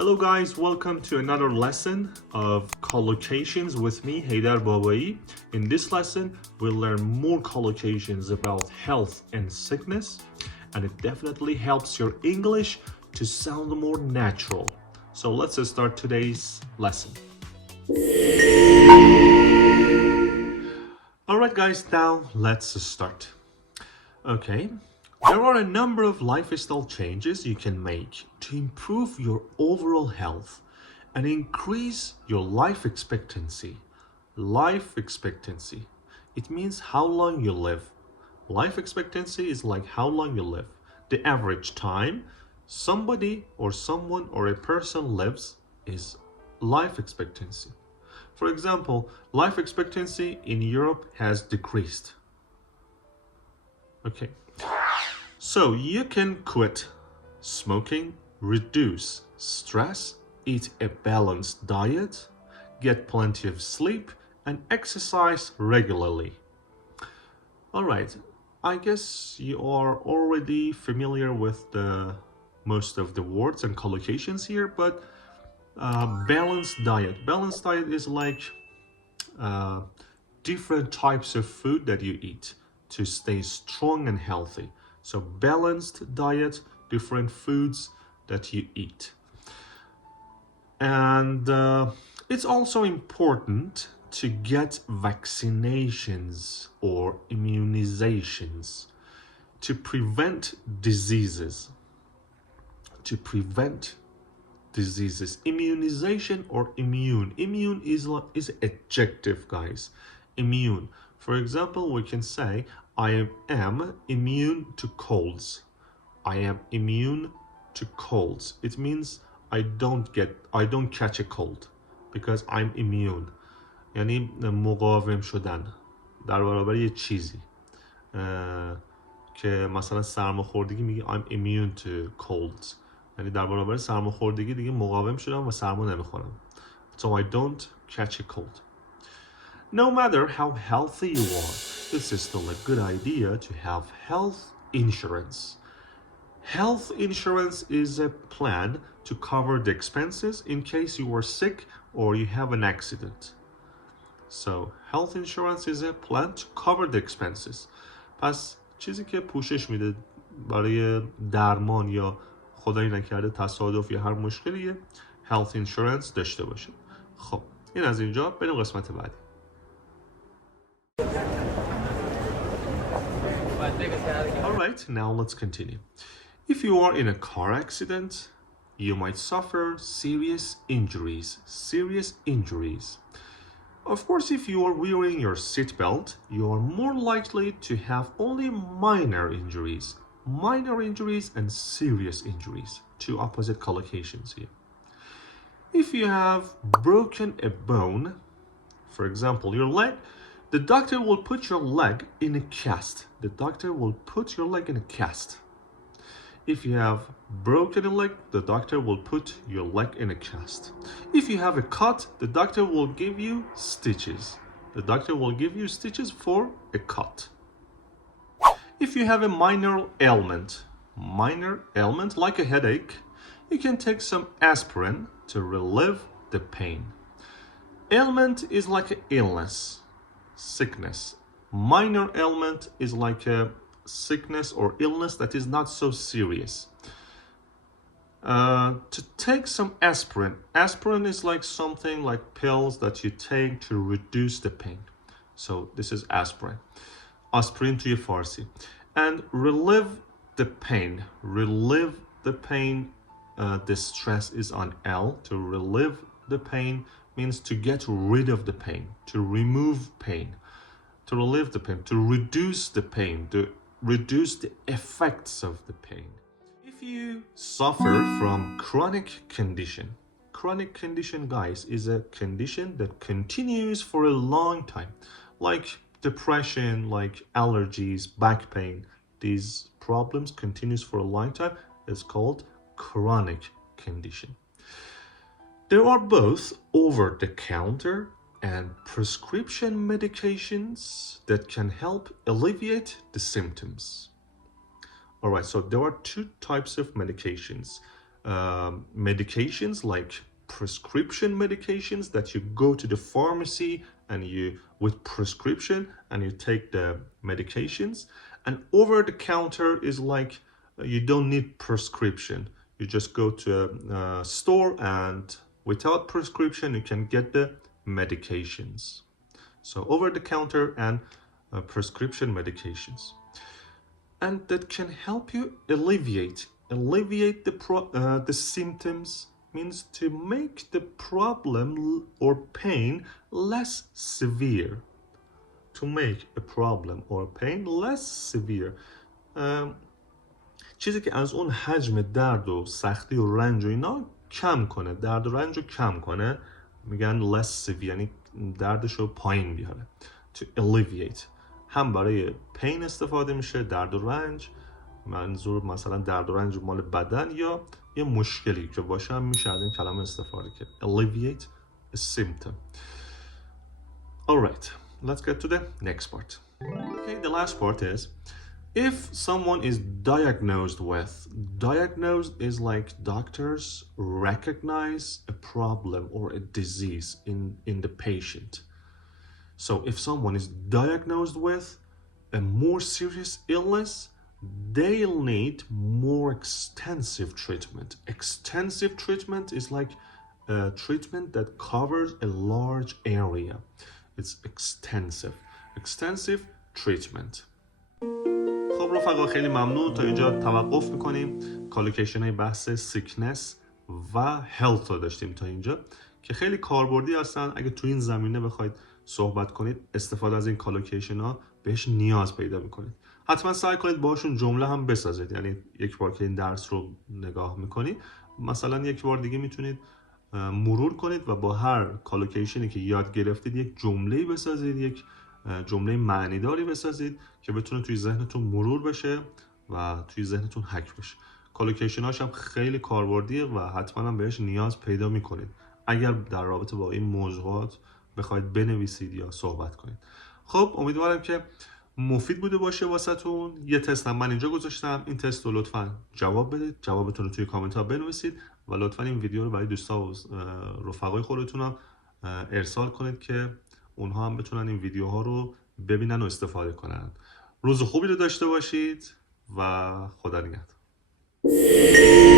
Hello guys, welcome to another lesson of collocations with me, هزار. In this lesson, we'll learn more collocations about health and sickness, and it definitely helps your English to sound more natural. So let's start today's lesson. Alright guys, now let's start. Okay. There are a number of lifestyle changes you can make to improve your overall health and increase your life expectancy. Life expectancy. It means how long you live. Life expectancy is like how long you live. The average time somebody or someone or a person lives is life expectancy. For example, life expectancy in Europe has decreased. Okay. So you can quit smoking, reduce stress, eat a balanced diet, get plenty of sleep, and exercise regularly. Alright, I guess you are already familiar with the most of the words and collocations here, but balanced diet. Balanced diet is like different types of food that you eat to stay strong and healthy. So balanced diet, different foods that you eat. And it's also important to get vaccinations or immunizations to prevent diseases. To prevent diseases. Immunization or immune. Immune is adjective, guys. Immune. For example, we can say, I am immune to colds. I am immune to colds. It means I don't catch a cold because I'm immune. یعنی مقاوم شدن در برابر یه چیزی که مثلا سرماخوردگی میگه I'm immune to colds. یعنی در برابر سرماخوردگی دیگه مقاوم شدم و سرما نمیخورم. So I don't catch a cold. No matter how healthy you are, this is still a good idea to have health insurance. Health insurance is a plan to cover the expenses in case you are sick or you have an accident. So, health insurance is a plan to cover the expenses. پس چیزی که پوشش میده برای درمان یا خدایی نکرده تصادف یا هر مشکلیه health insurance داشته باشه. خب، این از اینجا بریم قسمت بعدی. Alright, now let's continue. If you are in a car accident, you might suffer serious injuries. Serious injuries. Of course, if you are wearing your seatbelt, you are more likely to have only minor injuries. Minor injuries and serious injuries. Two opposite collocations here. If you have broken a bone, for example, your leg, the doctor will put your leg in a cast. The doctor will put your leg in a cast. If you have broken a leg, the doctor will put your leg in a cast. If you have a cut, the doctor will give you stitches. The doctor will give you stitches for a cut. If you have a minor ailment like a headache, you can take some aspirin to relieve the pain. Ailment is like an illness. Sickness. Minor ailment is like a sickness or illness that is not so serious. To take some aspirin. Aspirin is like something like pills that you take to reduce the pain. So this is aspirin. Aspirin توی فارسی. And relieve the pain. Relieve the pain. The stress is on L. To relieve the pain means to get rid of the pain, to remove pain, to relieve the pain, to reduce the pain, to reduce the effects of the pain. If you suffer from chronic condition guys is a condition that continues for a long time, like depression, like allergies, back pain. These problems continues for a long time. It's called chronic condition. There are both over-the-counter and prescription medications that can help alleviate the symptoms. Alright, so there are two types of medications. medications like prescription medications that you go to the pharmacy and you with prescription and you take the medications, and over the counter is like you don't need prescription. You just go to a store and without prescription you can get the medications. So over the counter and prescription medications, and that can help you alleviate the symptoms, means to make the problem or pain less severe. To make a problem or pain less severe. چیزی که از اون حجم درد و سختی و رنج و اینا کم کنه، درد و رنج رو کم کنه، میگن less severe، یعنی دردش رو پایین بیاره. To alleviate هم برای pain استفاده میشه، درد و رنج، منظور مثلا درد و رنج مال بدن یا یه مشکلی که باشه هم میشه از این کلمه استفاده کرد. Alleviate a symptom. Alright, let's get to the next part. Okay, the last part is if someone is diagnosed with. Diagnosed is like doctors recognize a problem or a disease in the patient. So if someone is diagnosed with a more serious illness, they'll need more extensive treatment. Extensive treatment is like a treatment that covers a large area. It's extensive treatment. خب رفقا خیلی ممنون. تا اینجا توقف میکنیم. کالوکیشن های بحث سیکنس و هلت رو داشتیم تا اینجا که خیلی کاربردی هستن. اگه تو این زمینه بخواید صحبت کنید، استفاده از این کالوکیشن ها بهش نیاز پیدا میکنید. حتما سعی کنید باشون جمله هم بسازید. یعنی یک بار که این درس رو نگاه میکنید، مثلا یک بار دیگه میتونید مرور کنید و با هر کالوکیشنی که یاد گرفتید یک جمله بسازید، یک جمله معنیداری بسازید که بتونه توی ذهنتون مرور بشه و توی ذهنتون حک بشه. کالوکیشناش هم خیلی کاربردیه و حتما هم بهش نیاز پیدا میکنید اگر در رابطه با این موضوعات بخواید بنویسید یا صحبت کنید. خب امیدوارم که مفید بوده باشه واسهتون. یه تست هم من اینجا گذاشتم. این تست رو لطفاً جواب بدید. جوابتون رو توی کامنت ها بنویسید و لطفاً این ویدیو رو برای دوستا و رفقای خودتون هم ارسال کنید که اونها هم بتونن این ویدیوها رو ببینن و استفاده کنن. روز خوبی رو داشته باشید و خدا نگهدار.